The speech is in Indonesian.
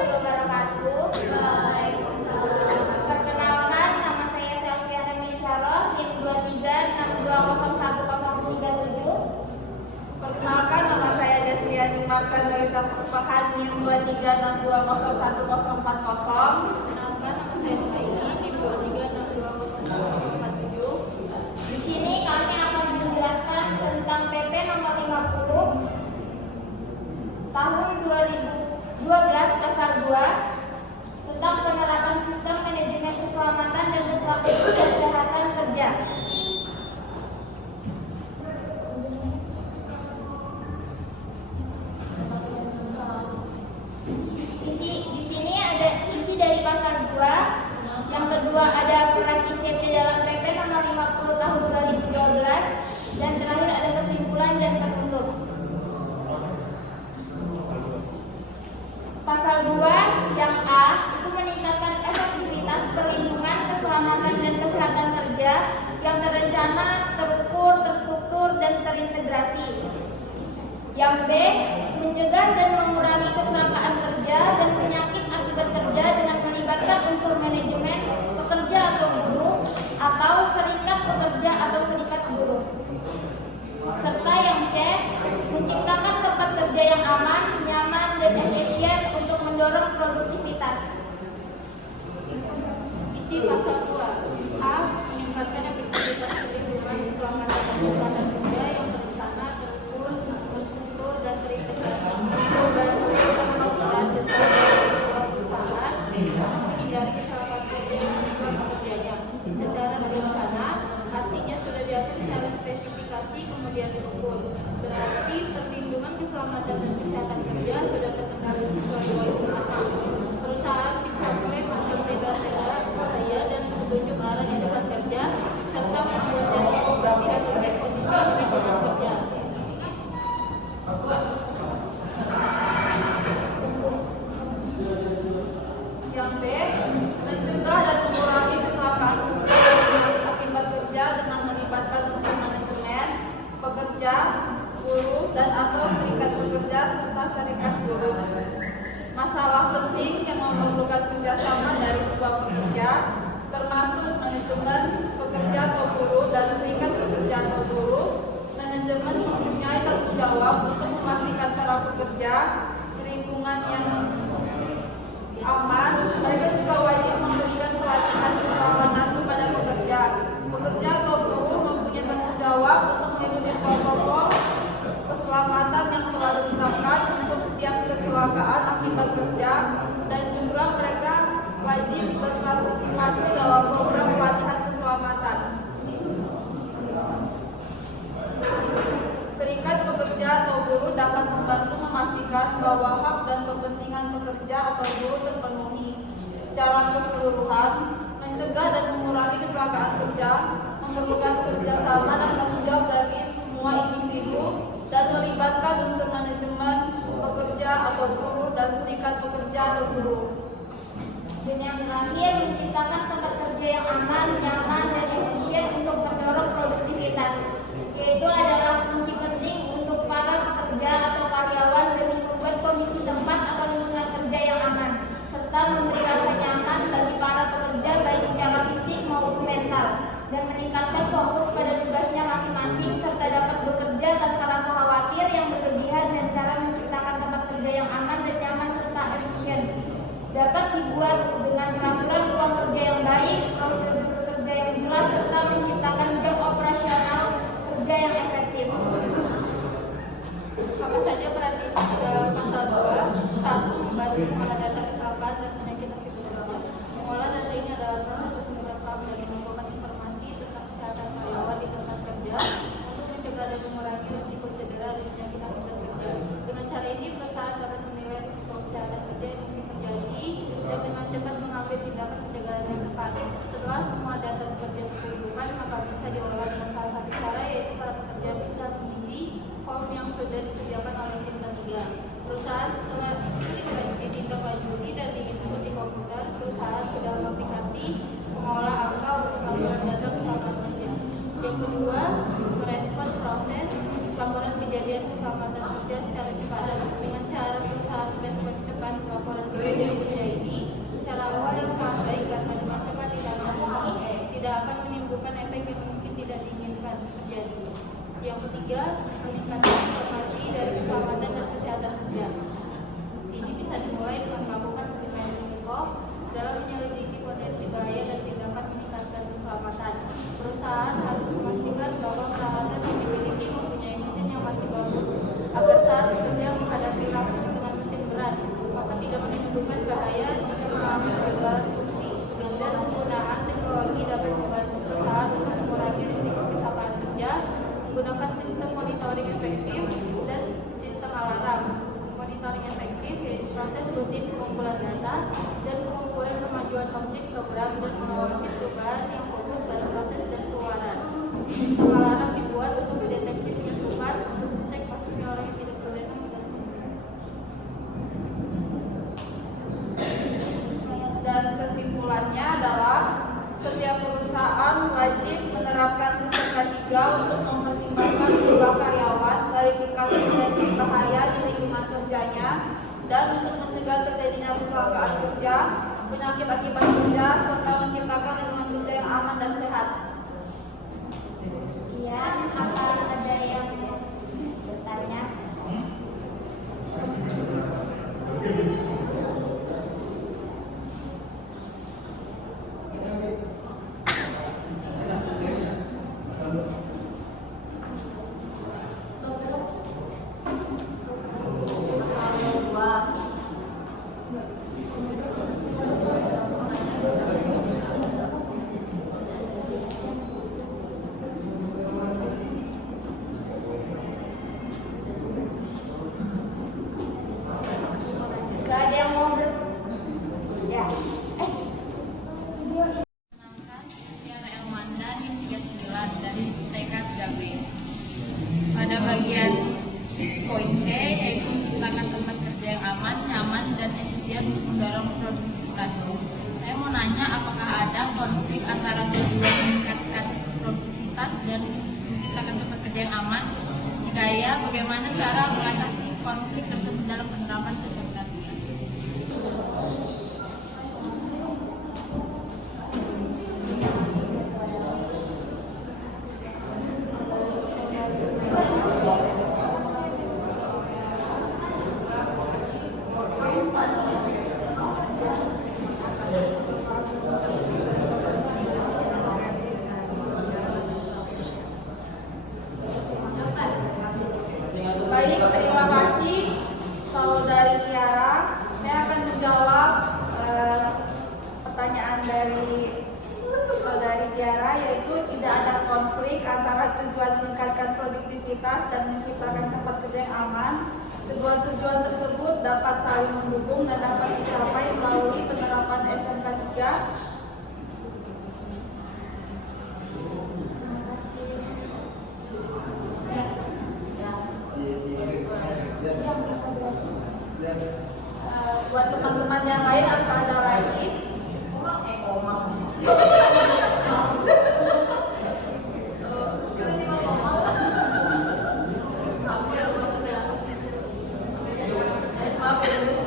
warahmatullahi wabarakatuh. Waalaikumsalam. Perkenalkan, nama saya Selviana Misyarah, NIM 2362011037. Perkenalkan, nama saya Jasriani Marta Darita Perpahan, NIM 2362011040. Perkenalkan, nama saya Nuhaini, NIM 2362011047. Di sini kami akan menjelaskan tentang PP nomor 50 tahun 2012 pasal 2 tentang penerapan sistem manajemen keselamatan dan kesehatan kerja. Di sini ada isi dari pasal 2. Yang kedua ada peran ICT dalam PP nomor 50 tahun 2012 dan terakhir ada kesimpulan dan penutup. Pasal 2 yang A itu meningkatkan efektivitas perlindungan keselamatan dan kesehatan kerja yang terencana, terukur, terstruktur dan terintegrasi. Yang B mencegah dan mengurangi kecelakaan kerja dan penyakit akibat kerja dengan melibatkan unsur manajemen, pekerja atau buruh, atau serikat pekerja atau serikat buruh. Serta yang C menciptakan tempat kerja yang aman, nyaman, dan efisien untuk mendorong produktivitas. Isi pasal 2. A. Meningkatkan efektivitas perlindungan keselamatan dan kesehatan kerja yang terencana, terukur, terstruktur, dan terintegrasi. Membantu melakukan desain sebuah perusahaan untuk menghindari kecelakaan kerja yang menimpa pekerjanya. Secara terencana, artinya sudah diatur secara spesifikasi kemudian terukur. Berarti perlindungan keselamatan dan kesehatan kerja sudah terkendali sesuai kewajiban. Perusahaan bisa mulai mengintegrasikan bahaya dan petunjuk arah di tempat kerja serta membuat jadwal operasi dan mengecek kondisi lingkungan kerja. Yang B mencegah dan mengurangi kecelakaan akibat kerja dengan melibatkan unsur manajemen, pekerja, buruh, dan atau serikat pekerja serta serikat buruh. Masalah penting yang memerlukan kerjasama dari sebuah pekerja, termasuk manajemen, pekerja atau buruh, dan serikat pekerja atau buruh. Manajemen mempunyai tanggung jawab untuk memastikan para pekerja di lingkungan yang aman. Mereka juga wajib memberikan pelatihan keselamatan kepada pekerja. Pekerja atau buruh mempunyai tanggung jawab untuk mengikuti protokol keselamatan yang telah ditetapkan untuk setiap kecelakaan akibat kerja, dan juga mereka wajib berpartisipasi dalam program pelatihan keselamatan. Serikat pekerja atau buruh dapat membantu memastikan bahwa hak dan kepentingan pekerja atau buruh terpenuhi secara keseluruhan. Mencegah dan mengurangi kecelakaan kerja memerlukan kerjasama dan tanggung jawab dari semua individu dan melibatkan unsur manajemen, pekerja atau buruh, dan serikat pekerja atau buruh. Dan yang terakhir menciptakan tempat kerja yang aman, nyaman, dan efisien untuk mendorong produktivitas, yaitu adalah kunci penting untuk para pekerja atau karyawan demi membuat kondisi tempat atau lingkungan kerja yang aman, serta memberi rasa nyaman bagi para pekerja baik secara fisik maupun mental, dan meningkatkan fokus pada tugasnya masing-masing serta dapat bekerja tanpa rasa khawatir yang berlebihan, dan cara menciptakan tempat kerja yang aman dan nyaman serta efisien dapat dibuat dengan peraturan ruang kerja yang baik, prosedur kerja yang jelas, serta menciptakan jam operasional kerja yang efektif. Apa saja peran pasal 2? 1. Membantu mengolah data kecelakaan dan penyakit akibat kerja. Mengolah data ini adalah proses untuk merekam dan mengumpulkan informasi tentang kesehatan karyawan di tempat kerja untuk mencegah dan mengurangi risiko cedera dan penyakit akibat kerja. Dengan cara ini, perusahaan dapat menilai risiko kesehatan kerja yang mungkin terjadi dan dengan cepat mengambil tindakan pencegahan yang tepat. Setelah semua data pekerja dikumpulkan, maka bisa diolah dengan salah satu cara, yaitu para pekerja bisa mengisi form yang sudah disediakan oleh tim ketiga. Perusahaan setelah itu ditindaklanjuti dan diinput di komputer, perusahaan sudah aplikasi mengolah angka untuk laporan data kecelakaan kerja. Yang kedua, merespon proses laporan kejadian keselamatan kerja secara cepat. Dengan cara perusahaan merespon cepat laporan kejadian ketiga, meningkatkan informasi dari keselamatan dan kesehatan kerja. Ini bisa dimulai dengan melakukan penilaian risiko dalam menyelidiki potensi bahaya dan tindakan meningkatkan keselamatan. Perusahaan harus memastikan bahwa peralatan yang dimiliki mempunyai mesin yang masih bagus agar saat bekerja menghadapi langsung dengan mesin berat, maka tidak menimbulkan bahaya jika mengalami kegagalan fungsi. Dan penggunaan teknologi dapat membantu perusahaan untuk mengurangi risiko kecelakaan kerja menggunakan sistem monitoring efektif dan sistem alarm. Monitoring efektif yaitu proses rutin pengumpulan data dan pengukuran kemajuan objek program dan mengawasi perubahan yang fokus pada proses dan pengeluaran. Sistem alarm dibuat untuk mendeteksi penyusupan, untuk mencek masuknya orang yang tidak berwenang. Dan kesimpulannya adalah setiap perusahaan wajib menerapkan sistem K3 untuk mempertimbangkan jumlah karyawan dari tingkat potensi bahaya di lingkungan kerjanya dan untuk mencegah terjadinya kecelakaan kerja, penyakit akibat kerja, serta menciptakan lingkungan kerja yang aman dan sehat. Ya, apa ada yang bertanya? Gak ada yang mau ya. Menangkan Tiara Elmanda NIM 39 dari TK 3B. Pada bagian poin C yaitu menciptakan tempat kerja yang aman, nyaman, dan efisien untuk mendorong produktivitas. Saya mau nanya apakah ada konflik antara tujuan meningkatkan produktivitas dan menciptakan tempat kerja yang aman? Jika iya, bagaimana cara mengatasi konflik tersebut dalam penerapan kesehatan? Baik, terima kasih Saudari Tiara. Saya akan menjawab pertanyaan dari Saudari Tiara, yaitu tidak ada konflik antara tujuan meningkatkan produktivitas dan menciptakan tempat kerja yang aman. Kedua tujuan tersebut dapat saling mendukung dan dapat dicapai melalui penerapan SMK 3. Buat teman-teman yang lain apa ada lagi? Maaf ya,